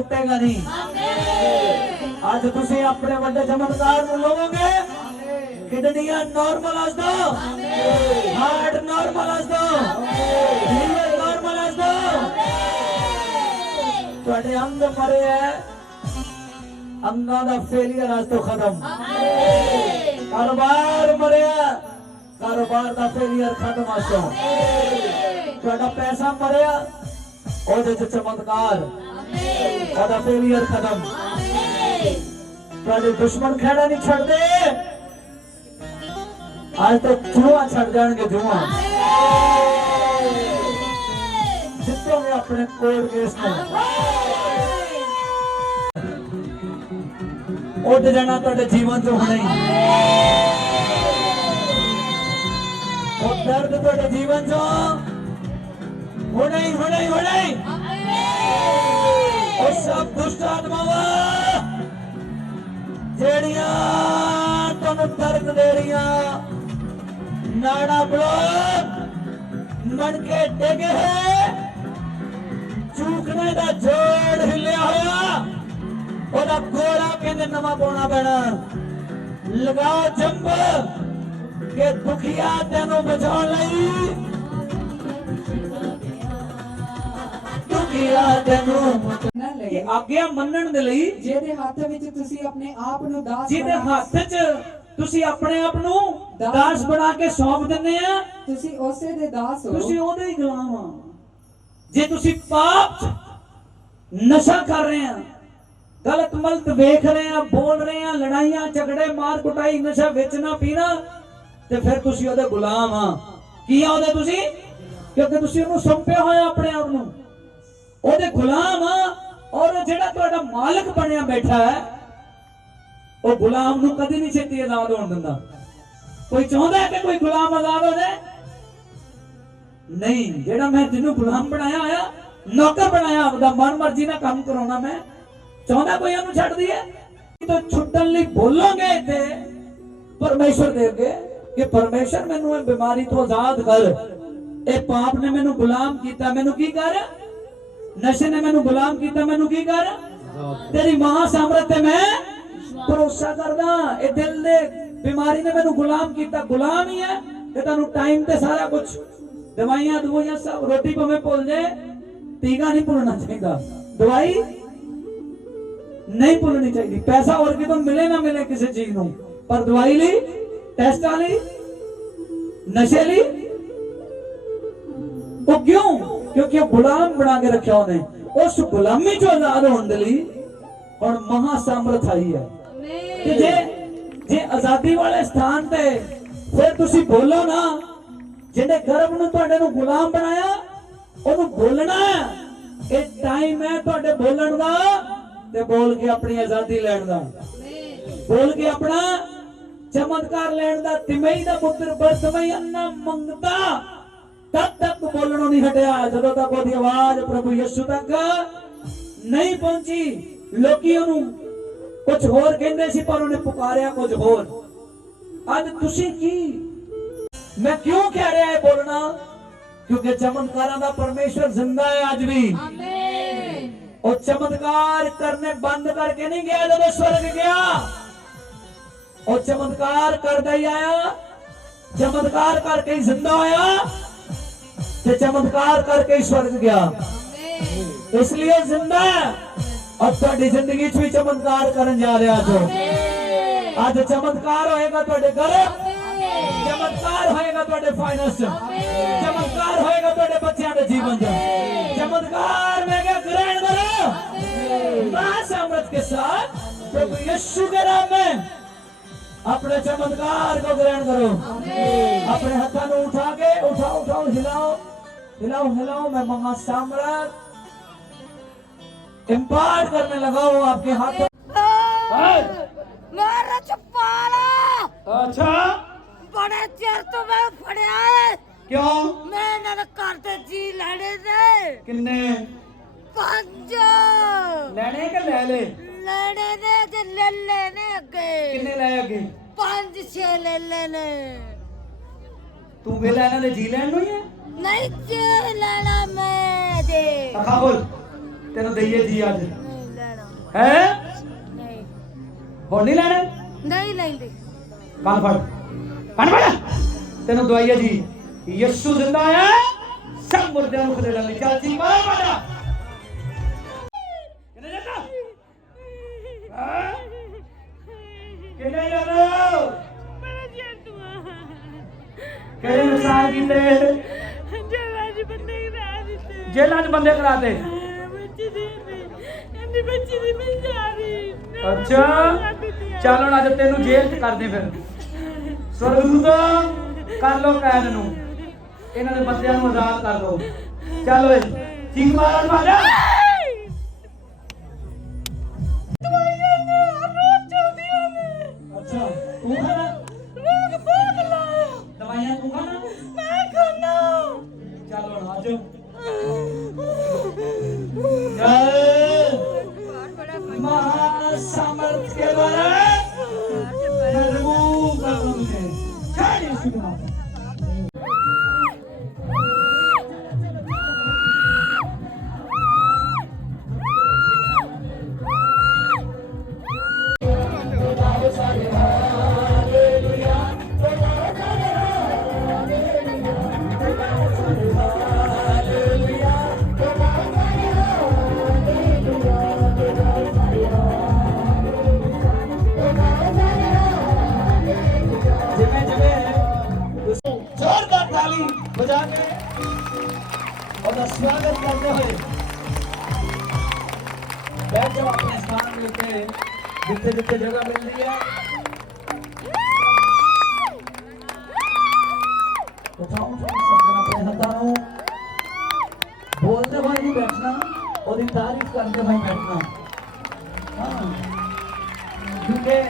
ਟੁੱਟੇਗਾ ਨਹੀਂ। ਅੱਜ ਤੁਸੀਂ ਆਪਣੇ ਵੱਡੇ ਚਮਤਕਾਰ ਨੂੰ ਲਵੋਗੇ। ਕਿਡਨੀਆਂ ਨਾਰਮਲ ਅਸ ਦੋ ਹਾਰਟ ਨਾਰਮਲ ਅਸ ਦੋ ਲੀਵਰ ਨਾਰਮਲ ਅਸ ਦੋ ਤੁਹਾਡੇ ਅੰਗ ਮਰੇ ਹੈ ਅੰਗਾਂ ਦਾ ਫੇਲਿਅਰ ਅੱਜ ਤੋਂ ਖਤਮ। ਕਾਰੋਬਾਰ ਮਰਿਆ। ਕਾਰੋਬਾਰ ਦਾ ਫੇਲਿਅਰ ਖਤਮ ਅੱਜ ਤੋਂ। ਤੁਹਾਡਾ ਪੈਸਾ ਮਰਿਆ। ਉਹਦੇ ਚ ਚਮਤਕਾਰ। ਉਹਦਾ ਫੇਲਿਅਰ ਖਤਮ ਤੁਹਾਡੇ ਦੁਸ਼ਮਣ ਖੜਾ ਨਹੀਂ ਛੱਡਦੇ। ਅੱਜ ਤੱਕ ਜੂਆ ਛੱਡ ਜਾਣਗੇ ਜੂਆ। ਜਿੱਤੋਗੇ ਆਪਣੇ ਕੋਰਟ ਕੇਸ ਨੂੰ ਉੱਡ ਜਾਣਾ ਤੁਹਾਡੇ ਜੀਵਨ ਤੋਂ ਹੁਣੇ। ਉਹ ਦਰਦ ਤੁਹਾਡੇ ਜੀਵਨ ਚੋਂ। ਹੁਣੇ ਹੁਣੇ ਹੁਣੇ। ਉਹ ਸਭ ਦੁਸ਼ਟ ਆਤਮਾਵਾਂ ਜਿਹੜੀਆਂ ਤੁਹਾਨੂੰ ਦਰਦ ਦੇ ਰਹੀਆਂ। ਨਾੜਾ ਬਲੋਕ ਮਣ ਕੇ ਡਿੱਗੇ ਚੂਕਨੇ ਦਾ ਜੋੜ ਹਿੱਲਿਆ ਹੋਇਆ। ਉਹਦਾ ਗੋਲਾ ਕਹਿੰਦੇ ਨਵਾਂ ਪਾਉਣਾ ਪੈਣਾ। ਲਗਾ ਜੰਬ ਕਿ ਦੁਖੀਆ ਤੈਨੂੰ ਬਚਾਉਣ ਲਈ। ਦੁਖੀਆ ਤੈਨੂੰ ਲਈ ਆਗਿਆ ਮੰਨਣ ਦੇ ਲਈ ਜਿਹਦੇ ਹੱਥ ਵਿੱਚ ਤੁਸੀਂ ਆਪਣੇ ਆਪ ਨੂੰ ਦਾਸ ਜਿਹਦੇ ਹੱਥ 'ਚ ਤੁਸੀਂ ਆਪਣੇ ਆਪ ਨੂੰ ਦਾਸ ਬਣਾ ਕੇ ਸੌਂਪ ਦਿੰਦੇ ਆ। ਤੁਸੀਂ ਉਸੇ ਦੇ ਦਾਸ ਹੋ। ਤੁਸੀਂ ਉਹਦੇ ਹੀ ਗੁਲਾਮ ਆ। ਜੇ ਤੁਸੀਂ ਪਾਪ 'ਚ ਨਸ਼ਾ ਕਰ ਰਹੇ ਆ ਗਲਤ ਮਲਤ ਵੇਖ ਰਹੇ ਆ ਬੋਲ ਰਹੇ ਆ ਲੜਾਈਆਂ ਝਗੜੇ ਮਾਰ ਕੁਟਾਈ ਨਸ਼ਾ ਵੇਚਣਾ ਪੀਣਾ ਤੇ ਫਿਰ ਤੁਸੀਂ ਉਹਦੇ ਗੁਲਾਮ ਆ। ਕੀ ਆ ਉਹਦੇ ਤੁਸੀਂ? ਕਿਉਂਕਿ ਤੁਸੀਂ ਉਹਨੂੰ ਸੌਂਪਿਆ ਹੋਇਆ ਆਪਣੇ ਆਪ ਨੂੰ। ਉਹਦੇ ਗੁਲਾਮ ਆ। ਔਰ ਉਹ ਜਿਹੜਾ ਤੁਹਾਡਾ ਮਾਲਕ ਬਣਿਆ ਬੈਠਾ ਹੈ, ਉਹ ਗੁਲਾਮ ਨੂੰ ਕਦੇ ਨਹੀਂ ਛੇਤੀ ਆਜ਼ਾਦ ਹੋਣ ਦਿੰਦਾ। ਕੋਈ ਚਾਹੁੰਦਾ ਹੈ ਕਿ ਕੋਈ ਗੁਲਾਮ ਆਜ਼ਾਦ ਹੋ ਜਾਏ? ਨਹੀਂ, ਜਿਹੜਾ ਮੈਂ ਜਿਹਨੂੰ ਗੁਲਾਮ ਬਣਾਇਆ ਹੋਇਆ, ਨੌਕਰ ਬਣਾਇਆ, ਆਪਦਾ ਮਨ ਮਰਜ਼ੀ ਨਾਲ ਕੰਮ ਕਰਾਉਣਾ ਮੈਂ, ਚਾਹੁੰਦਾ ਕੋਈ ਉਹਨੂੰ ਛੱਡ ਦਈਏ? ਤਾਂ ਛੁੱਟਣ ਲਈ ਬੋਲੋਗੇ ਤੇ ਪਰਮੇਸ਼ਰ ਦੇ ਅੱਗੇ, ਕਿ ਪਰਮੇਸ਼ਰ ਮੈਨੂੰ ਇਹ ਬਿਮਾਰੀ ਤੋਂ ਆਜ਼ਾਦ ਕਰ। ਇਹ ਪਾਪ ਨੇ ਮੈਨੂੰ ਗੁਲਾਮ ਕੀਤਾ, ਮੈਨੂੰ ਕੀ ਕਰ? ਨਸ਼ੇ ਨੇ ਮੈਨੂੰ ਗੁਲਾਮ ਕੀਤਾ, ਮੈਨੂੰ ਕੀ ਕਰ? ਤੇਰੀ ਮਹਾ ਸਾਮਰਥ ਤੇ ਮੈਂ ਭਰੋਸਾ ਕਰਦਾ। ਇਹ ਦਿਲ ਦੇ ਬਿਮਾਰੀ ਨੇ ਮੈਨੂੰ ਗੁਲਾਮ ਕੀਤਾ। ਗੁਲਾਮ ਹੀ ਹੈ ਤੇ ਤੁਹਾਨੂੰ ਟਾਈਮ ਤੇ ਸਾਰਾ ਕੁਝ। ਦਵਾਈਆਂ ਦਵਾਈਆਂ ਸਭ, ਰੋਟੀ ਭਾਵੇਂ ਭੁੱਲ ਜੇ ਟੀਕਾ ਨਹੀਂ ਭੁੱਲਣਾ ਚਾਹੀਦਾ। ਦਵਾਈ ਨਹੀਂ ਭੁੱਲਣੀ ਚਾਹੀਦੀ। ਪੈਸਾ ਹੋਰ ਕਿਤੋਂ ਮਿਲੇ ਨਾ ਮਿਲੇ ਕਿਸੇ ਚੀਜ਼ ਨੂੰ। ਪਰ ਦਵਾਈ ਲਈ, ਟੈਸਟਾਂ ਲਈ, ਨਸ਼ੇ ਲਈ, ਉਹ ਕਿਉਂ? ਕਿਉਂਕਿ ਉਹ ਗੁਲਾਮ ਬਣਾ ਕੇ ਰੱਖਿਆ ਉਹਨੇ। ਉਸ ਗੁਲਾਮੀ ਚੋਂ ਆਜ਼ਾਦ ਹੋਣ ਦੇ ਲਈ ਹੁਣ ਮਹਾ ਸਮਰਥ ਆਈ ਹੈ। ਕਿ ਜੇ ਜੇ ਆਜ਼ਾਦੀ ਵਾਲੇ ਸਥਾਨ ਤੇ ਫਿਰ ਤੁਸੀਂ ਬੋਲੋ ਨਾ ਜਿਹਨੇ ਗਰਭ ਨੂੰ ਤੁਹਾਡੇ ਨੂੰ ਗੁਲਾਮ ਬਣਾਇਆ ਉਹਨੂੰ ਬੋਲਣਾ ਹੈ। ਇਹ ਟਾਈਮ ਹੈ ਤੁਹਾਡੇ ਬੋਲਣ ਦਾ ਤੇ ਬੋਲ ਕੇ ਆਪਣੀ ਆਜ਼ਾਦੀ ਲੈਣ ਦਾ। ਬੋਲ ਕੇ ਆਪਣਾ ਚਮਤਕਾਰ ਲੈਣ ਦਾ। ਤਿਮਈ ਦਾ ਪੁੱਤਰ ਬਰਤਮਈ ਅੰਨਾ ਮੰਗਦਾ ਤਦ ਤੱਕ ਬੋਲਣੋਂ ਨਹੀਂ ਹਟਿਆ ਜਦੋਂ ਤੱਕ ਉਹਦੀ ਆਵਾਜ਼ ਪ੍ਰਭੂ ਯਿਸੂ ਤੱਕ ਨਹੀਂ ਪਹੁੰਚੀ ਲੋਕੀ ਉਹਨੂੰ ਕੁਝ ਹੋਰ ਕਹਿੰਦੇ ਸੀ ਪਰ ਉਹਨੇ ਪੁਕਾਰਿਆ ਕੁਝ ਹੋਰ। ਅੱਜ ਤੁਸੀਂ ਕੀ? ਮੈਂ ਕਿਉਂ ਕਹਿ ਰਿਹਾ ਇਹ ਬੋਲਣਾ? ਕਿਉਂਕਿ ਚਮਤਕਾਰਾਂ ਦਾ ਪਰਮੇਸ਼ਰ ਜ਼ਿੰਦਾ ਹੈ ਅੱਜ ਵੀ। ਉਹ ਚਮਤਕਾਰ ਕਰਨੇ ਬੰਦ ਕਰਕੇ ਨਹੀਂ ਗਿਆ ਜਦੋਂ ਸਵਰਗ ਗਿਆ। ਉਹ ਚਮਤਕਾਰ ਕਰਦਾ ਹੀ ਆਇਆ ਚਮਤਕਾਰ ਕਰਕੇ ਹੀ ਜ਼ਿੰਦਾ ਹੋਇਆ। से चमत्कार करके स्वर्ग गया इसलिए जिंदा अब ਤੁਹਾਡੀ ਜ਼ਿੰਦਗੀ 'ਚ ਵੀ ਚਮਤਕਾਰ ਕਰਨ ਜਾ ਰਿਹਾ ਜੋ। ਅੱਜ ਚਮਤਕਾਰ ਹੋਏਗਾ ਤੁਹਾਡੇ ਘਰ। ਚਮਤਕਾਰ ਹੋਏਗਾ ਤੁਹਾਡੇ ਫਾਈਨੈਂਸ 'ਚ। ਚਮਤਕਾਰ ਹੋਏਗਾ ਤੁਹਾਡੇ ਬੱਚਿਆਂ ਦੇ ਜੀਵਨ 'ਚ। ਚਮਤਕਾਰ ਮੈਂ ਕਿਹਾ ਗ੍ਰਹਿਣ ਕਰੋ। ਮਾਸ ਅੰਮ੍ਰਿਤ ਕੇ ਸਾਥ ਪ੍ਰਭੂ ਯਿਸੂ ਦੇ ਨਾਮ ਮੈਂ अपने चमत्कार को ग्रहण करो अपने हाथों उठा के उठाओ उठाओ हिलाओ हिलाओ हिलाओ मैं महा साम्राज्य इम्पार्ट करने लगा हूँ आपके हाथों ਮੇਰਾ ਚਪਾਲਾ अच्छा ਬੜੇ ਚਿਰ ਤੋਂ ਮੈਂ ਫੜਿਆ ਹੈ क्यों ਮੈਂ ਇਹਨਾਂ ਦੇ ਘਰ ਦੇ ਜੀ ਲੈਣੇ ਨੇ किन्ने ਪੰਜ ਲੈਣੇ ਕਿ ਲੈ ਲੈ ਲੈਣੇ ਨੇ ਤੇ ਲੱਲੇ ਨੇ ਅੱਗੇ ਕਿੰਨੇ ਲੈ ਅੱਗੇ ਪੰਜ ਛੇ ਲੱਲੇ ਨੇ ਤੂੰ ਵੇਲਾ ਇਹਨਾਂ ਦੇ ਜੀ ਲੈਣ ਨੂੰ ਹੀ ਹੈ ਨਹੀਂ ਜੇ ਲੈਣਾ ਮੈਂ ਦੇ ਅਖਾ ਬੋਲ ਤੈਨੂੰ ਦਈਏ ਜੀ ਅੱਜ। ਹੈ? ਨਹੀਂ। ਹੁਣ ਨਹੀਂ ਲੈਣੇ? ਨਹੀਂ ਲੈਂਦੇ। ਕੰਨ ਫੜ। ਕੰਨ ਫੜ। ਤੈਨੂੰ ਦਵਾਈ ਹੈ ਜੀ। ਯਿਸੂ ਜ਼ਿੰਦਾ ਹੈ ਸਭ ਮੁਰਦਿਆਂ ਨੂੰ ਖਦੇੜਨ ਲਈ ਚੱਲ ਜੀ ਮਾਰ ਮਾਰਾ। ਕਿੰਨੇ ਜਾਂਦਾ ਹਾਂ? ਕਿੰਨੇ ਜਾਂਦਾ ਮੇਰਾ ਜੰਦੂਆ ਕਿਹੜੇ ਨੁਕਸਾਨ ਕੀਤੇ? ਜੇਲ੍ਹਾਂ 'ਚ ਬੰਦੇ ਕਰਾਤੇ ਬੱਚੀ ਦੀ। ਇੰਨੀ ਬੱਚੀ ਦੀ ਮਿਲ ਜਾ ਰਹੀ। ਅੱਛਾ। ਚੱਲ ਹੁਣ ਅੱਜ ਤੈਨੂੰ ਜੇਲ੍ਹ 'ਚ ਕਰਦੇ ਫਿਰ। ਸਵਰਗਦੂਤ ਕਰ ਲੋ ਕੈਦ ਨੂੰ। ਇਹਨਾਂ ਦੇ ਬੰਦਿਆਂ ਨੂੰ ਆਜ਼ਾਦ ਕਰ ਲੋ ਚੱਲ ਓਏ ਚੀਕ ਮਾਰਨ ਵਾਜਾ ਸਥਾਨ ਜਿੱਥੇ ਜਿੱਥੇ ਜਗ੍ਹਾ ਮਿਲਦੀ ਹੈ। ਉਠਾਓ ਉਠਾਓ ਆਪਣੇ ਹੱਥਾਂ ਨੂੰ। ਬੋਲਦੇ ਹੋਏ ਨਹੀਂ ਬੈਠਣਾ, ਉਹਦੀ ਤਾਰੀਫ ਕਰਦੇ ਹੋਏ ਬੈਠਣਾ। ਹਾਂ। ਕਿਉਂਕਿ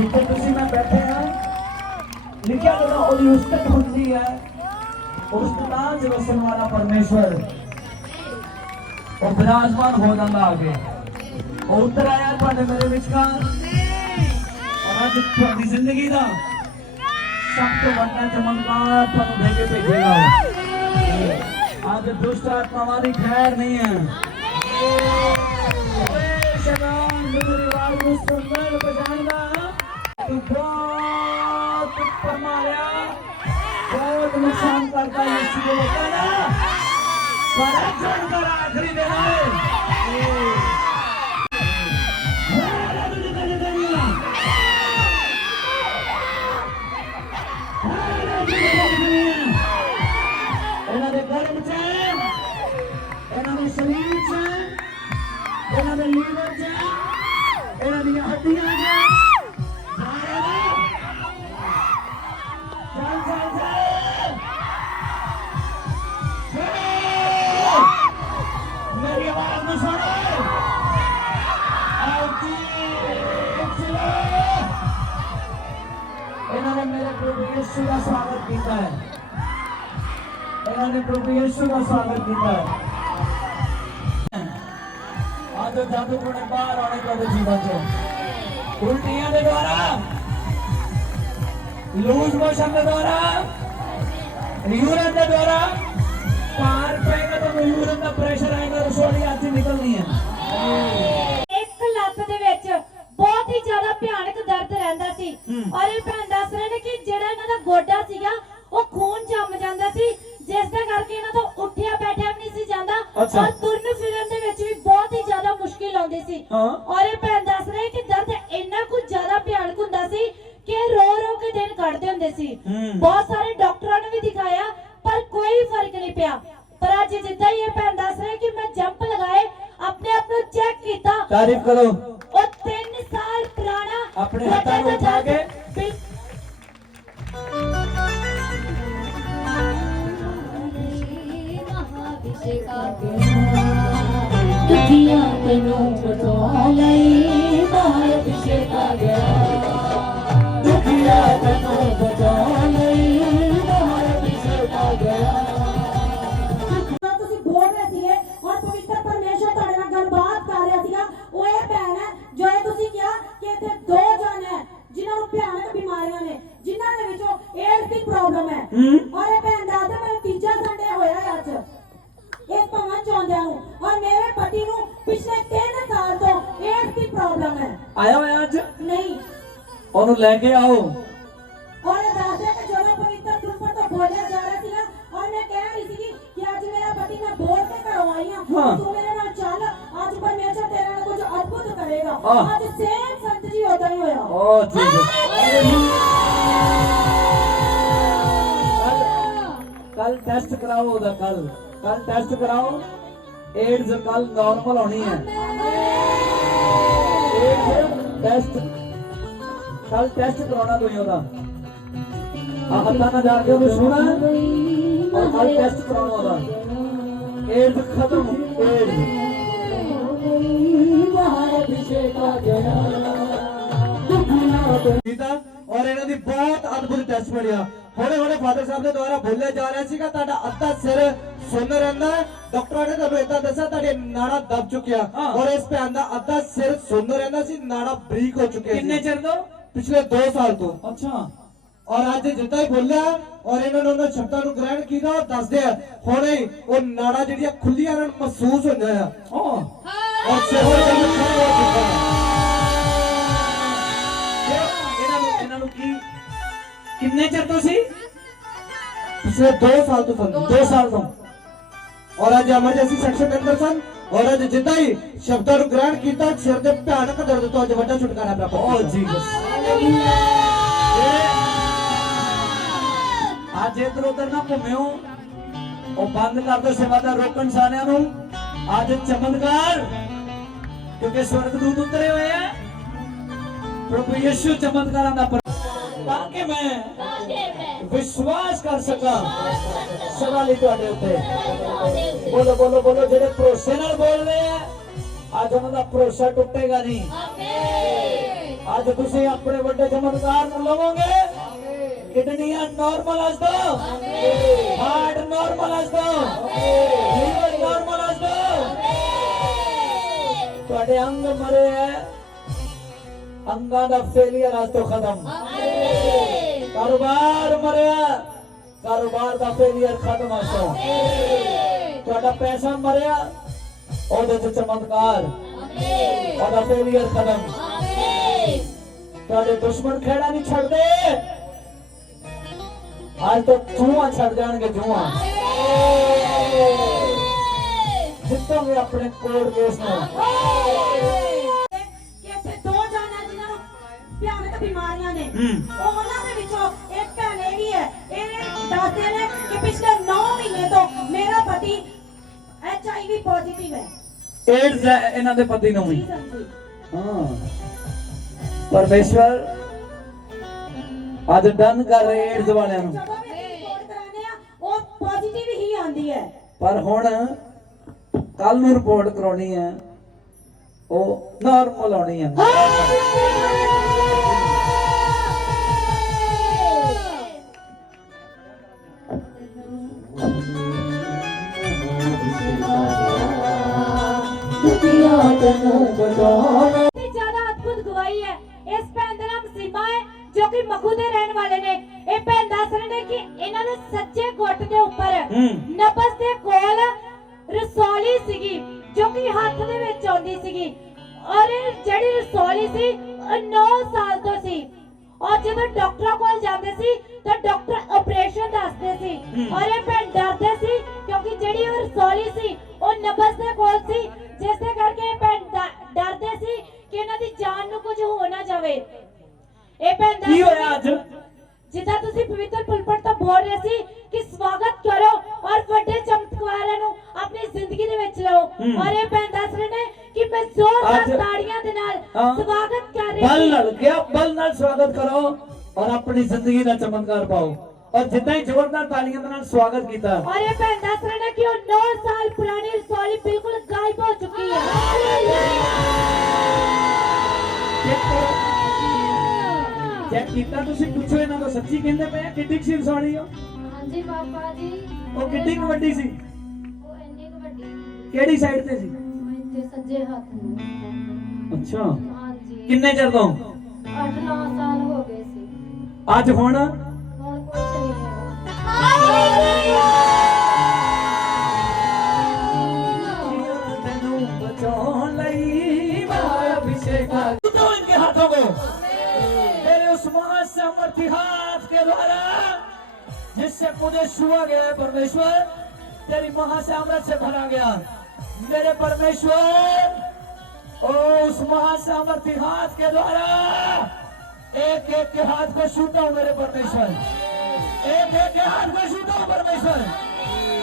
ਜਿੱਥੇ ਤੁਸੀਂ ਮੈਂ ਬੈਠੇ ਹਾਂ, ਲਿਖਿਆ ਜਦੋਂ ਉਹਦੀ ਉਸਤਤ ਹੁੰਦੀ ਹੈ ਉਸਤਤਾਂ ਚ ਵਸਣ ਵਾਲਾ ਪਰਮੇਸ਼ਵਰ, ਉਹ ਬਿਰਾਜਮਾਨ ਹੋ ਜਾਂਦਾ ਆਗੇ ਉਹ ਉਤਰ ਆਇਆ ਤੁਹਾਡੇ ਮੇਰੇ ਵਿਚਕਾਰ ਔਰ ਅੱਜ ਤੁਹਾਡੀ ਜ਼ਿੰਦਗੀ ਦਾ ਸਭ ਤੋਂ ਵੱਡਾ ਚਮਤਕਾਰ ਤੁਹਾਨੂੰ ਦੇ ਕੇ ਭੇਜੇਗਾ ਉਹ। ਅੱਜ ਦੁਸ਼ਟ ਆਤਮਾਵਾਂ ਦੀ ਖੈਰ ਨਹੀਂ ਹੈ ਓਏ ਸ਼ੈਤਾਨ ਮੇਰੀ ਆਵਾਜ਼ ਨੂੰ ਸੁਣਨ ਪਛਾਣਦਾ ਤੂੰ ਬਹੁਤ ਉੱਪਰ ਮਾਰਿਆ ਬਹੁਤ ਨੁਕਸਾਨ ਕਰਦਾ ਯਿਸੂ ਦੇ ਲੋਕਾਂ ਦਾ ਪਰ ਜਣ ਕਰ ਆਖਰੀ ਇਹਨਾਂ ਦੇ ਲੀਵਰ ਚ ਇਹਨਾਂ ਦੀਆਂ ਹੱਡੀਆਂ ਚ ਚੱਲ ਚੱਲ ਚੱਲ ਮੇਰੀ ਆਵਾਜ਼ ਨੂੰ ਸੁਣੋ ਆਉਤੀ ਚਲੋ ਇਹਨਾਂ ਨੇ ਮੇਰੇ ਪ੍ਰਭੂ ਯਿਸੂ ਜਾਦੂ ਕੋਣੇ ਬਾਹਰ ਆਉਣੇ ਤੁਹਾਡੇ ਜੀਵਨ ਚੋਂ। ਉਲਟੀਆਂ ਦੇ ਦੁਆਰਾ। ਲੂਜ਼ ਮੋਸ਼ਨ ਦੇ ਦੁਆਰਾ। ਯੂਰਨ ਦੇ ਦੁਆਰਾ। ਭਾਰ ਪਏਗਾ ਤਾਂ ਯੂਰਨ ਦਾ ਪ੍ਰੈਸ਼ਰ ਆਏਗਾ ਰਸੋਲੀ ਅੱਜ ਨਿਕਲਣੀ ਹੈ। ਇੱਕ ਲੱਤ ਦੇ ਵਿੱਚ ਬਹੁਤ ਹੀ ਜ਼ਿਆਦਾ ਭਿਆਨਕ ਦਰਦ ਰਹਿੰਦਾ ਸੀ। ਔਰ ਇਹ ਭੈਣ ਦੱਸ ਰਹੇ ਨੇ ਕਿ ਜਿਹੜਾ ਇਹਨਾਂ ਦਾ ਗੋਡਾ ਸੀਗਾ ਉਹ ਖੂਨ ਜੰਮ ਜਾਂਦਾ ਸੀ। ਜਿਸ ਦੇ ਕਰਕੇ ਇਹਨਾਂ ਤੋਂ ਉੱਠਿਆ ਬੈਠਿਆ ਵੀ ਨਹੀਂ ਸੀ ਜਾਂਦਾ। ਔਰ ਹਾਂ। ਔਰ ਇਹ ਭੈਣ ਦੱਸ ਰਹੇ ਕਿ ਦਰਦ ਇੰਨਾ ਕੁ ਜ਼ਿਆਦਾ ਭਿਆਨਕ ਹੁੰਦਾ ਸੀ ਕਿ ਰੋ ਰੋ ਕੇ ਦਿਨ ਕੱਢਦੇ ਹੁੰਦੇ ਸੀ। ਬਹੁਤ ਸਾਰੇ ਡਾਕਟਰਾਂ ਨੂੰ ਵੀ ਦਿਖਾਇਆ ਪਰ ਕੋਈ ਫ਼ਰਕ ਨਹੀਂ ਪਿਆ ਪਰ ਅੱਜ ਜਿੱਦਾਂ ਹੀ ਇਹ ਭੈਣ ਦੱਸ ਰਹੇ ਕਿ ਮੈਂ ਜੰਪ ਲਗਾਏ ਆਪਣੇ ਆਪ ਨੂੰ ਚੈੱਕ ਕੀਤਾ ਤਾਰੀਫ ਕਰੋ ਉਹਨੂੰ ਲੈ ਕੇ ਆਓ। ਉਹਨੇ ਦੱਸਿਆ ਕਿ ਜਦੋਂ ਪਵਿੱਤਰ ਪੁਰਪਰ ਤੋਂ ਬੋਲਿਆ ਜਾ ਰਿਹਾ ਸੀਗਾ। ਔਰ ਮੈਂ ਕਹਿ ਰਹੀ ਸੀਗੀ ਕਿ ਅੱਜ ਮੇਰਾ ਪਤੀ ਮੈਂ ਬੋਲ ਕੇ ਘਰੋਂ ਆਈ ਹਾਂ। ਤੂੰ ਮੇਰੇ ਨਾਲ ਚੱਲ। ਅੱਜ ਪਰਮੇਸ਼ਰ ਤੇਰੇ ਨਾਲ ਕੁਝ ਅਦਭੁਤ ਕਰੇਗਾ। ਅੱਜ ਸੇਮ ਸੰਤ ਜੀ ਉਦਾਂ ਹੀ ਹੋਇਆ। ਓ ਕੱਲ ਟੈਸਟ ਕਰਾਓ ਉਹਦਾ ਕੱਲ। ਕੱਲ ਟੈਸਟ ਕਰਾਓ। ਏਡਜ਼ ਕੱਲ ਨਾਰਮਲ ਹੋਣੀ ਹੈ। ਏਡਜ਼ ਟੈਸਟ ਕੱਲ ਟੈਸਟ ਕਰਾਉਣਾ ਤੁਸੀਂ ਉਹਦਾ। ਆ ਹੱਥਾਂ ਨਾਲ ਜਾ ਕੇ ਉਹਨੂੰ ਛੂਣਾ ਔਰ ਕੱਲ ਟੈਸਟ ਕਰਾਉਣਾ ਉਹਦਾ। ਏਡਜ਼ ਖਤਮ ਏਡਜ਼ ਕੀਤਾ ਔਰ ਇਹਨਾਂ ਦੀ ਬਹੁਤ ਅਦਭੁਤ ਟੈਸਟ ਬਣਿਆ ਹੌਲੇ ਹੌਲੇ ਫਾਦਰ ਸਾਹਿਬ ਦੇ ਦੁਆਰਾ ਬੋਲਿਆ ਜਾ ਰਿਹਾ ਸੀਗਾ ਤੁਹਾਡਾ ਅੱਧਾ ਸਿਰ ਸੁੰਨ ਰਹਿੰਦਾ। ਡਾਕਟਰਾਂ ਨੇ ਤੁਹਾਨੂੰ ਇਦਾਂ ਦੱਸਿਆ ਤੁਹਾਡੇ ਨਾੜਾ ਦਬ ਚੁੱਕਿਆ। ਔਰ ਇਸ ਭੈਣ ਦਾ ਅੱਧਾ ਸਿਰ ਸੁੰਨ ਰਹਿੰਦਾ ਸੀ ਨਾੜਾ ਬਰੀਕ ਹੋ ਚੁੱਕਿਆ ਕਿੰਨੇ ਚਿਰ ਤੋਂ? ਪਿਛਲੇ 2 ਸਾਲ ਤੋਂ। ਅੱਛਾ। ਔਰ ਅੱਜ ਜਿੱਦਾਂ ਹੀ ਬੋਲਿਆ ਔਰ ਇਹਨਾਂ ਨੇ ਉਹਨਾਂ ਸ਼ਬਦਾਂ ਨੂੰ ਗ੍ਰਹਿਣ ਕੀਤਾ ਔਰ ਦੱਸਦੇ ਆ ਹੁਣੇ ਉਹ ਨਾੜਾ ਜਿਹੜੀਆਂ ਖੁੱਲੀਆਂ ਇਹਨਾਂ ਨੂੰ ਮਹਿਸੂਸ ਹੁੰਦਾ ਆ। ਔਰ ਸਿਰ ਦੇ ਵਿੱਚ ਖੜਾ ਹੋ ਚੁੱਕਾ ਹੈ ਇਹ- ਇਹਨਾਂ ਨੂੰ ਇਹਨਾਂ ਨੂੰ ਕੀ ਕਿੰਨੇ ਚਿਰ ਤੋਂ ਸੀ? ਪਿਛਲੇ 2 ਸਾਲ ਤੋਂ ਸਨ 2 ਸਾਲ ਤੋਂ। ਔਰ ਅੱਜ ਐਮਰਜੈਂਸੀ ਸੈਕਸ਼ਨ ਦੇ ਅੰਦਰ ਸਨ। ਔਰ ਅੱਜ ਜਿੱਦਾਂ ਹੀ ਸ਼ਬਦਾਂ ਨੂੰ ਗ੍ਰਹਿਣ ਕੀਤਾ ਸਿਰ ਦੇ ਭਿਆਨਕ ਦਰਦ ਤੋਂ ਅੱਜ ਵੱਡਾ ਛੁਟਕਾਰਾ ਪ੍ਰਾਪਤ ਓ ਕੀਤਾ ਜੀਸਸ ਅੱਜ ਇਧਰ ਉਧਰ ਨਾ ਘੁੰਮਿਓ। ਉਹ ਬੰਦ ਕਰ ਦੋ ਸੇਵਾ ਦਾ ਰੋਕਣ ਸਾਰਿਆਂ ਨੂੰ। ਅੱਜ ਚਮਤਕਾਰ ਕਿਉਂਕਿ ਸਵਰਗਦੂਤ ਉਤਰੇ ਹੋਏ ਆ। ਪ੍ਰਭੂ ਯਿਸੂ ਚਮਤਕਾਰਾਂ ਦਾ ਪਰ- ਤਾਂ ਕਿ ਮੈਂ ਵਿਸ਼ਵਾਸ ਕਰ ਸਕਾਂ ਸਦਾ ਲਈ ਤੁਹਾਡੇ ਉੱਤੇ ਬੋਲੋ ਬੋਲੋ ਬੋਲੋ ਜਿਹੜੇ ਭਰੋਸੇ ਨਾਲ ਬੋਲ ਰਹੇ ਆ ਅੱਜ ਉਹਨਾਂ ਦਾ ਭਰੋਸਾ ਟੁੱਟੇਗਾ ਨਹੀਂ ਅੱਜ ਤੁਸੀਂ ਆਪਣੇ ਵੱਡੇ ਚਮਤਕਾਰ ਨੂੰ ਲਵੋਗੇ ਕਿਡਨੀਆਂ ਨਾਰਮਲ ਅੱਜ ਤੋਂ ਹਾਰਟ ਨਾਰਮਲ ਅੱਜ ਤੋਂ ਲੀਵਰ ਨਾਰਮਲ ਅੱਜ ਤੋਂ ਤੁਹਾਡੇ ਅੰਗ ਮਰੇ ਹੈ ਅੰਗਾਂ ਦਾ ਫੇਲਿਅਰ ਅੱਜ ਤੋਂ ਖਤਮ ਕਾਰੋਬਾਰ ਮਰਿਆ ਕਾਰੋਬਾਰ ਦਾ ਫੇਲਿਅਰ ਖਤਮ ਅੱਜ ਤੋਂ ਤੁਹਾਡਾ ਪੈਸਾ ਮਰਿਆ ਉਹਦੇ ਚ ਚਮਤਕਾਰ ਉਹਦਾ ਫੇਲਿਅਰ ਖਤਮ ਤੁਹਾਡੇ ਦੁਸ਼ਮਣ ਖੇੜਾ ਨਹੀਂ ਛੱਡਦੇ ਅੱਜ ਤੋਂ ਜੂਆ ਛੱਡ ਜਾਣਗੇ ਜੂਆ ਜਿੱਤੋਗੇ ਆਪਣੇ ਕੋਰਟ ਕੇਸ ਨੂੰ ਭਿਆਨਕ ਬਿਮਾਰੀਆਂ ਨੇ। ਹੂੰ। ਉਹ ਉਹਨਾਂ ਦੇ ਵਿੱਚੋਂ ਇੱਕ ਭੈਣ ਇਹ ਵੀ ਹੈ ਇਹ ਦੱਸਦੇ ਨੇ ਕਿ ਪਿਛਲੇ 9 ਮਹੀਨੇ ਤੋਂ ਮੇਰਾ ਪਤੀ ਐਚ ਆਈ ਵੀ ਪੋਜ਼ਿਟਿਵ ਹੈ। ਏਡਜ਼ ਹੈ ਇਹਨਾਂ ਦੇ ਪਤੀ ਨੂੰ ਵੀ ਜੀ ਸੰਜੀ ਹਾਂ। ਪਰਮੇਸ਼ਵਰ ਅੱਜ ਡਨ ਕਰ ਰਹੇ ਏਡਜ਼ ਵਾਲਿਆਂ ਨੂੰ। ਜਦੋਂ ਵੀ ਅਸੀਂ ਰਿਪੋਰਟ ਕਰਾਉਂਦੇ ਆ ਉਹ ਪੋਜ਼ਿਟਿਵ ਹੀ ਆਉਂਦੀ ਹੈ। ਪਰ ਹੁਣ ਕੱਲ ਨੂੰ ਰਿਪੋਰਟ ਕਰਾਉਣੀ ਹੈ ਉਹ ਨਾਰਮਲ ਆਉਣੀ ਹੈ। ਬਹੁਤ ਜ਼ਿਆਦਾ ਅਦਭੁਤ ਗਵਾਹੀ ਹੈ। ਇਸ ਭੈਣ ਦਾ ਨਾਮ ਸੀਮਾ ਹੈ ਜੋ ਕਿ ਮਖੂ ਦੇ ਰਹਿਣ ਵਾਲੇ ਨੇ। ਇਹ ਭੈਣ ਦੱਸ ਰਹੇ ਨੇ ਕਿ ਇਹਨਾਂ ਨੂੰ ਸੱਜੇ ਗੁੱਟ ਦੇ ਉੱਪਰ। ਨਬਸ ਦੇ ਕੋਲ ਰਸੌਲੀ ਸੀਗੀ ਜੋ ਕਿ ਹੱਥ ਦੇ ਵਿੱਚ ਆਉਂਦੀ ਸੀਗੀ। ਔਰ ਇਹ ਜਿਹੜੀ ਰਸੌਲੀ ਸੀ ਉਹ 9 ਸਾਲ ਤੋਂ ਸੀ। ਔਰ ਜਦੋਂ ਡਾਕਟਰਾਂ ਕੋਲ ਜਾਂਦੇ ਸੀ ਤਾਂ ਡਾਕਟਰ ਆਪਰੇਸ਼ਨ ਦੱਸਦੇ ਸੀ। ਔਰ ਇਹ ਭੈਣ ਡਰਦੇ ਸੀ ਕਿਉਂਕਿ ਜਿਹੜੀ ਉਹ ਰਸੌਲੀ ਸੀ ਉਹ ਨਬਸ ਦੇ ਕੋਲ ਸੀ। ਜਿਸ ਦੇ ਕਰਕੇ ਇਹ ਭੈਣ ਡਰਦੇ ਸੀ ਕਿ ਇਹਨਾਂ ਦੀ ਜਾਨ ਨੂੰ ਕੁਝ ਹੋ ਨਾ ਜਾਵੇ। ਇਹ ਭੈਣ ਦਾ ਕੀ ਹੋਇਆ ਅੱਜ? ਜਿੱਦਾਂ ਤੁਸੀਂ ਪਵਿੱਤਰ ਪੁਲਪਟ ਤੋਂ ਬੋਲ ਰਹੇ ਸੀ ਕਿ ਸਵਾਗਤ ਕਰੋ ਔਰ ਵੱਡੇ ਚਮਤਕਾਰਾਂ ਨੂੰ ਆਪਣੀ ਜ਼ਿੰਦਗੀ ਦੇ ਵਿੱਚ ਲਓ। ਔਰ ਇਹ ਭੈਣ ਦੱਸ ਰਹੇ ਨੇ ਕਿ ਮੈਂ ਜ਼ੋਰਦਾਰ ਤਾੜੀਆਂ ਦੇ ਨਾਲ। ਸਵਾਗਤ ਕਰ ਰਹੀ ਬਲ ਨਾਲ ਗਿਆ ਬਲ ਨਾਲ ਸਵਾਗਤ ਕਰੋ ਔਰ ਆਪਣੀ ਜ਼ਿੰਦਗੀ ਦਾ ਚਮਤਕਾਰ ਪਾਓ। ਔਰ ਜਿੱਦਾਂ ਹੀ ਜ਼ੋਰਦਾਰ ਤਾਲੀਆਂ ਦੇ ਨਾਲ ਸਵਾਗਤ ਕੀਤਾ। ਔਰ ਇਹ ਭੈਣ ਦੱਸ ਰਹੇ ਨੇ ਕਿ ਉਹ 9 ਸਾਲ ਪੁਰਾਣੀ ਰਸੌਲੀ ਬਿਲਕੁਲ ਗਾਇਬ ਹੋ ਚੁੱਕੀ ਹੈ। ਚੈੱਕ ਕੀਤਾ ਤੁਸੀਂ ਪੁੱਛੋ ਇਹਨਾਂ ਤੋਂ ਸੱਚੀ ਕਹਿੰਦੇ ਪਏ ਆ, ਕਿੱਡੀ ਕੁ ਸੀ ਰਸੌਲੀ ਉਹ? ਹਾਂਜੀ ਪਾਪਾ ਜੀ। ਉਹ ਕਿੱਡੀ ਕੁ ਵੱਡੀ ਸੀ? ਉਹ ਇੰਨੀ ਕੁ ਵੱਡੀ ਸੀ। ਕਿਹੜੀ ਸਾਈਡ ਤੇ ਸੀ? ਇੱਥੇ ਸੱਜੇ ਹੱਥ ਨੂੰ ਅੱਛਾ। ਹਾਂਜੀ। ਕਿੰਨੇ ਚਿਰ ਤੋਂ? 8-9 ਸਾਲ ਹੋ ਗਏ ਸੀ। ਅੱਜ ਹੁਣ? ਹੁਣ ਕੁਝ ਨਹੀਂ ਹੈਗਾ के द्वारा, जिससे मुझे छुआ गया है परमेश्वर, तेरी महासामर्थ से अमृत से भरा गया। मेरे परमेश्वर, ओ उस महासामर्थ्य हाथ के द्वारा एक एक के हाथ को छूटा हूँ मेरे परमेश्वर। एक एक के हाथ को छूटा हूँ परमेश्वर।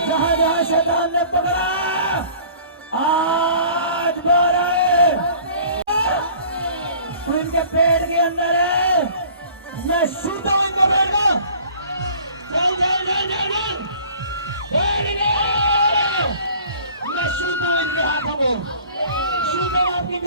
जहाँ जहाँ शैतान ने पकड़ा, आज बार आए। इनके पेट के अंदर है। ಶೂಟವನ್ನು ಬೇಡ ಶೂಟವನ್ನು ಹಾಕಬಹುದು ಶೂಟವಾಗಿ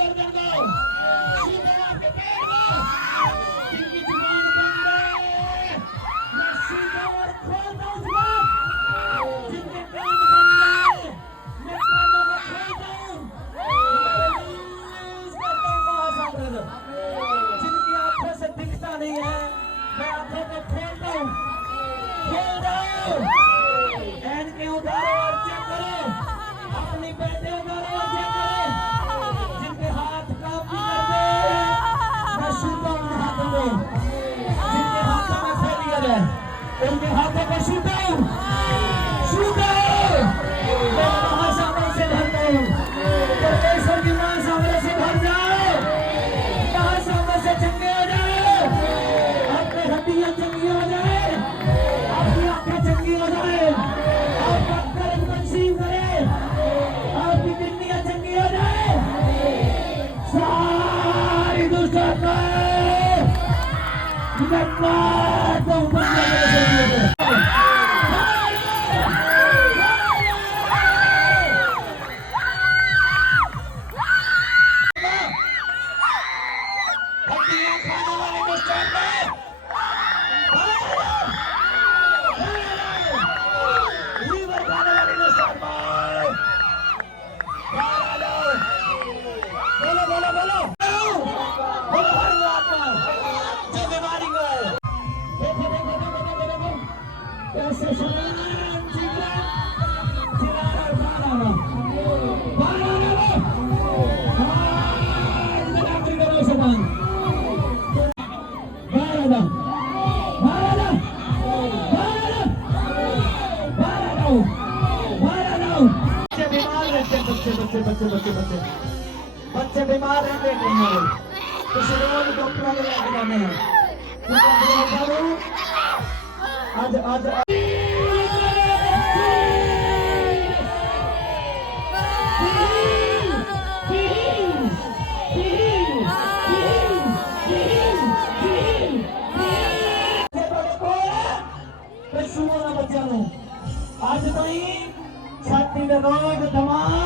to the God of ਬੱਚੇ ਬੱਚੇ ਬੱਚੇ ਬੱਚੇ ਬਿਮਾਰ ਰਹਿੰਦੇ ਨੇ ਤੁਸੀਂ ਰੋਜ਼ ਡਾਕਟਰਾਂ ਦੇ ਲੈ ਕੇ ਜਾਂਦੇ ਹੋ ਅੱਜ ਅੱਜ ਅੱਜ ਤਾਈਂ ਛਾਤੀ ਦੇ ਰੋਗ ਦਮਾ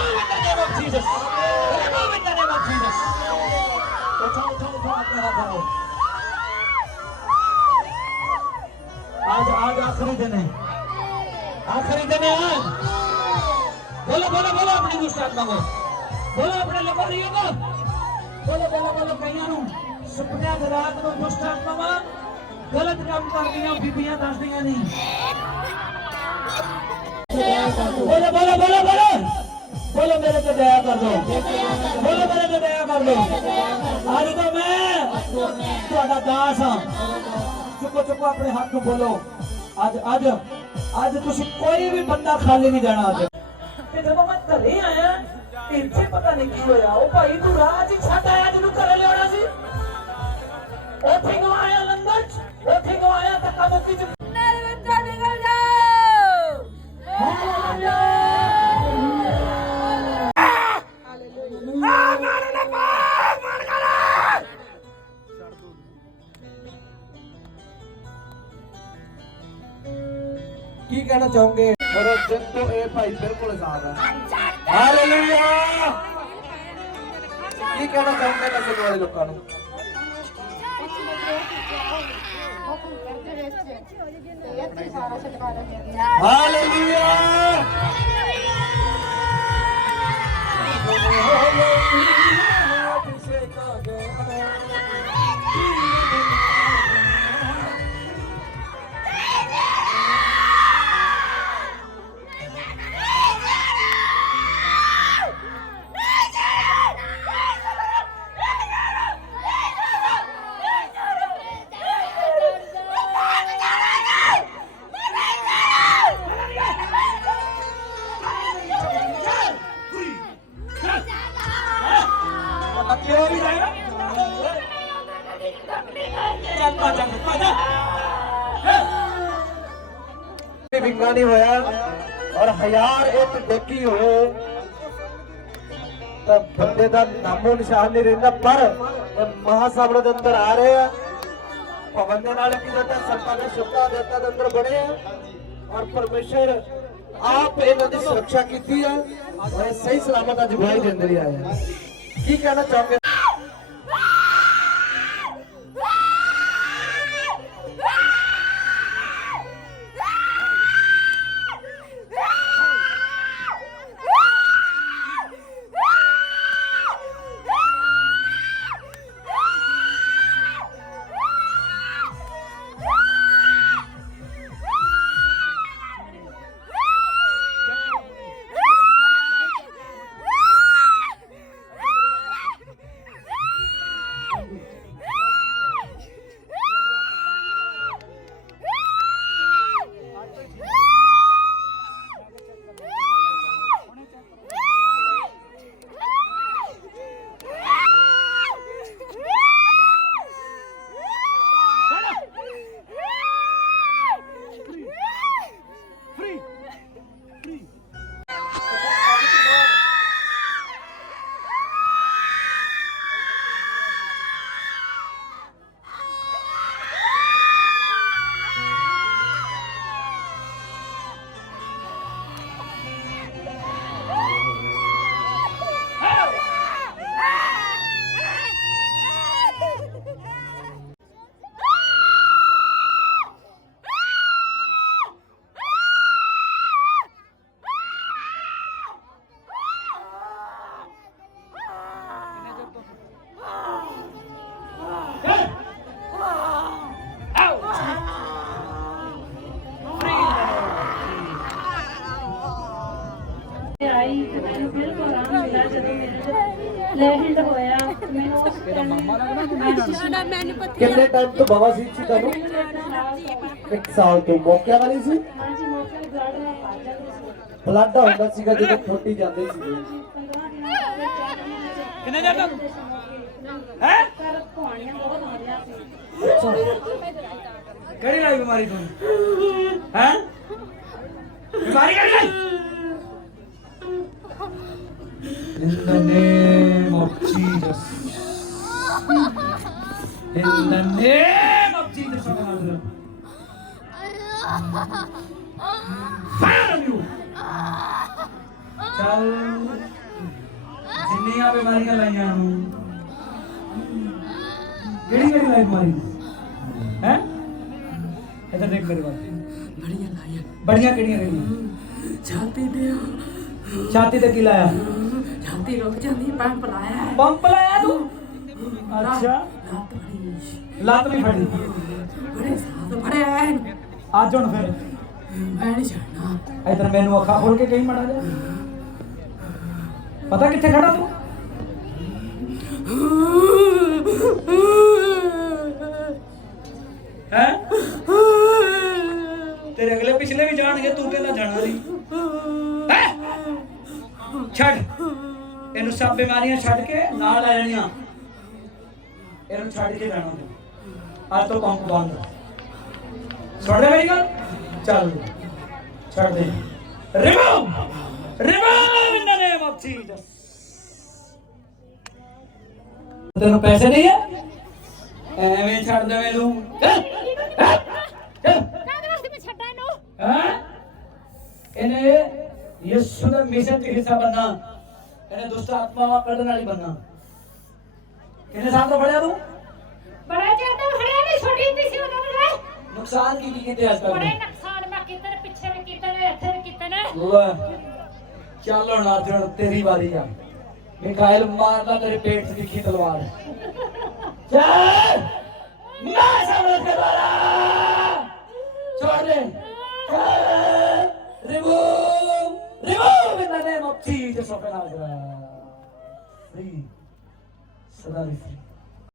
move in the name of Jesus. Let it move in the name of Jesus. आज आज आखिरी दिन है आखिरी दिन है आज बोलो बोलो बोलो अपनी दुष्टात मांगो बोलो अपने लपारियों को बोलो बोलो बोलो कहीं आऊं सपने रात में दुष्टात मांगा गलत काम कर दिया बीबियां दस दिया नहीं बोलो बोलो बोलो मेरे पे दया कर दो बोलो मेरे पे दया कर दो आज तो मैं ਤੁਹਾਡਾ ਦਾਸ ਹਾਂ ਚੁੱਕੋ ਚੁੱਕੋ ਆਪਣੇ ਹੱਥ ਨੂੰ ਬੋਲੋ ਅੱਜ ਅੱਜ ਅੱਜ ਤੁਸੀਂ ਕੋਈ ਵੀ ਬੰਦਾ ਖਾਲੀ ਨਹੀਂ ਜਾਣਾ ਅੱਜ ਤੇ ਜਦੋਂ ਮੈਂ ਘਰੇ ਆਇਆ ਇੱਥੇ ਪਤਾ ਨਹੀਂ ਕੀ ਹੋਇਆ ਉਹ ਭਾਈ ਤੂੰ ਰਾਹ 'ਚ ਹੀ ਛੱਡ ਆਇਆ ਜਿਹਨੂੰ ਘਰੇ ਲਿਆਉਣਾ ਸੀ ਉੱਥੇ ਕਿਉਂ ਆਇਆ ਲੰਗਰ 'ਚ ਉੱਥੇ ਕਿਉਂ ਆਇਆ ਧੱਕਾ ਮੁੱਕੀ 'ਚ ਕਹਿਣਾ ਚਾਹੋਗੇ ਮੇਰਾ ਜਿੱਤ ਤੋਂ ਇਹ ਭਾਈ ਬਿਲਕੁਲ ਆਜ਼ਾਦ ਹੈ ਹਾਲੇਲੂਇਆ ਕੀ ਕਹਿਣਾ ਚਾਹੁੰਦੇ ਨਸ਼ੇ ਵਾਲੇ ਲੋਕਾਂ ਨੂੰ ਹਾਲੇਲੂਇਆ ਕਿਉਂ ਵੀ ਜਾਏਗਾ ਚੱਲ ਪਾ ਚੱਲ ਪਾ ਜਾ ਵਿੰਗਾ ਨਹੀਂ ਹੋਇਆ ਔਰ ਹਜ਼ਾਰ ਇੱਕ ਡੇਕੀ ਹੋਏ ਤਾਂ ਬੰਦੇ ਦਾ ਨਾਮੋ ਨਿਸ਼ਾਨ ਨਹੀਂ ਰਹਿੰਦਾ, ਪਰ ਇਹ ਮਹਾਸਾਗਰ ਦੇ ਅੰਦਰ ਆ ਰਹੇ ਆ। ਭਵਨ ਦੇ ਨਾਲ ਕੀ ਦਿੱਤਾ? ਸੰਤਾਂ ਦੇ ਸ਼ਬਦਾਂ ਦੇ ਦੇ ਅੰਦਰ ਬੜੇ ਆ। ਔਰ ਪਰਮੇਸ਼ਰ ਆਪ ਇਹਨਾਂ ਦੀ ਸੁਰੱਖਿਆ ਕੀਤੀ ਆ। ਔਰ ਇਹ ਸਹੀ ਸਲਾਮਤ ਅੱਜ ਗਵਾਹੀ ਦੇ ਅੰਦਰ ਹੀ ਆਏ ਆ ਕੀ ਕਿੰਨੇ ਟਾਈਮ ਤੋਂ ਬਾਬਾ ਸੀ ਸੀ ਤੁਹਾਨੂੰ? ਇੱਕ ਸਾਲ ਤੋਂ ਮੌਕਿਆਂ ਵਾਲੀ ਸੀ? ਹਾਂਜੀ ਬਲੱਡ ਬਲੱਡ ਹੁੰਦਾ ਸੀਗਾ ਜਦੋਂ ਛੋਟੀ ਜਾਂਦੇ ਸੀ। 15 ਦਿਨਾਂ ਬਾਅਦ ਚਾਰ ਦਿਨਾਂ ਚ ਕਿੰਨੇ ਜੱਟ ਹੈ? ਪਰ ਪਹਾੜੀਆਂ ਬਹੁਤ ਆਉਂਦੀਆਂ ਸੀ ਕਿਹੜੀ ਲਾਈ ਬਿਮਾਰੀ ਤੁਹਾਨੂੰ ਹੈ? ਬਿਮਾਰੀ ਕਿਹੜੀ ਲਾਈ In the name of Jesus. In the name of Jesus of Nazareth. Fire you. ਚੱਲ ਜਿੰਨੀਆਂ ਬਿਮਾਰੀਆਂ ਲਾਈਆਂ ਨੂੰ ਕਿਹੜੀ ਕਿਹੜੀ ਲਾਈ ਬਿਮਾਰੀ ਹੈ ਇਧਰ ਦੇਖ ਮੇਰੇ ਵੱਲ ਬੜੀਆਂ ਲਾਈਆਂ ਬੜੀਆਂ ਕਿਹੜੀਆਂ ਕਿਹੜੀਆਂ ਛਾਤੀ ਦੇ ਛਾਤੀ ਤੇ ਕੀ ਲਾਇਆ ਛਾਤੀ ਰੁਕ ਜਾਂਦੀ ਪੰਪ ਲਾਇਆ ਪੰਪ ਲਾਇਆ ਤੂੰ ਅੱਛਾ ਲੱਤ ਵੀ ਫੜੀ ਬੜੇ ਸਾਥ ਬੜੇ ਆਏ ਅੱਜ ਹੁਣ ਫਿਰ। ਮੈਂ ਨਹੀਂ ਛੱਡਣਾ। ਇਧਰ ਮੈਨੂੰ ਅੱਖਾਂ ਖੋਲ ਕੇ ਕਹੀਂ ਮੜਾ ਜਾ ਪਤਾ ਕਿੱਥੇ ਖੜਾ ਤੂੰ? ਹੈ? ਤੇਰੇ ਅਗਲੇ ਪਿਛਲੇ ਵੀ ਜਾਣਗੇ ਤੂੰ ਕਹਿੰਦਾ ਜਾਣਾ ਨਹੀਂ ਹੈ? ਛੱਡ। ਇਹਨੂੰ ਸਭ ਬਿਮਾਰੀਆਂ ਛੱਡ ਕੇ ਨਾਲ ਲੈ ਜਾਣੀਆਂ। ਇਹਨੂੰ ਛੱਡ ਕੇ ਜਾਣਾ ਤੂੰ ਅੱਜ ਤੋਂ ਪੰਪ ਬੰਦ। ਸੁਣ ਲੈ ਮੇਰੀ ਗੱਲ? ਚੱਲ। ਛੱਡ ਦੇ remove remove in the name of Jesus ਤੈਨੂੰ ਪੈਸੇ ਨਹੀਂ ਹੈ ਐਵੇਂ ਛੱਡ ਦੇਵੇਂ ਤੂੰ। ਚੱਲ। ਚੱਲ, ਚੱਲ। ਕਾਹਦੇ ਵਾਸਤੇ ਮੈਂ ਛੱਡਾਂ ਇਹਨੂੰ? ਹਾਂ? ਇਹਨੇ ਯਿਸੂ ਦਾ ਮਿਸ਼ਨ ਤੇ ਹਿੱਸਾ ਇਹਨੇ ਦੁਸ਼ਟ ਆਤਮਾਵਾਂ ਕੱਢਣ ਵਾਲੀ ਬਣਨਾ ਕਿੰਨੇ ਸਾਲ ਤੋਂ ਫੜਿਆ ਤੂੰ? ਬੜਾ ਚਿਰ ਤੋਂ ਫੜਿਆ ਨਹੀਂ ਛੋਟੀ ਹੁੰਦੀ ਸੀ ਉਦੋਂ ਮੈਂ ਨੁਕਸਾਨ ਕੀ ਕੀ ਕੀਤੇ ਅੱਜ ਬੜੇ ਤੱਕ ਨੁਕਸਾਨ ਮੈਂ ਨੇ ਪਿੱਛੇ ਵੀ ਕੀਤੇ ਨੇ ਇੱਥੇ ਵੀ ਕੀਤੇ ਨੇ। ਲੈ ਚੱਲ ਹੁਣ ਅੱਜ ਹੁਣ ਤੇਰੀ ਵਾਰੀ ਆ। ਮਿਖਾਇਲ ਮਾਰਦਾ ਤੇਰੇ ਪੇਟ 'ਚ ਦਿਖੀ ਤਲਵਾਰ। ਚੱਲ! ਸਮਝ ਕੇ ਦੁਆਰਾ ਛੋੜ ਦੇ remove! Remove! In the name of Jesus of Nazareth free ਸਦਾ ਲਈ free.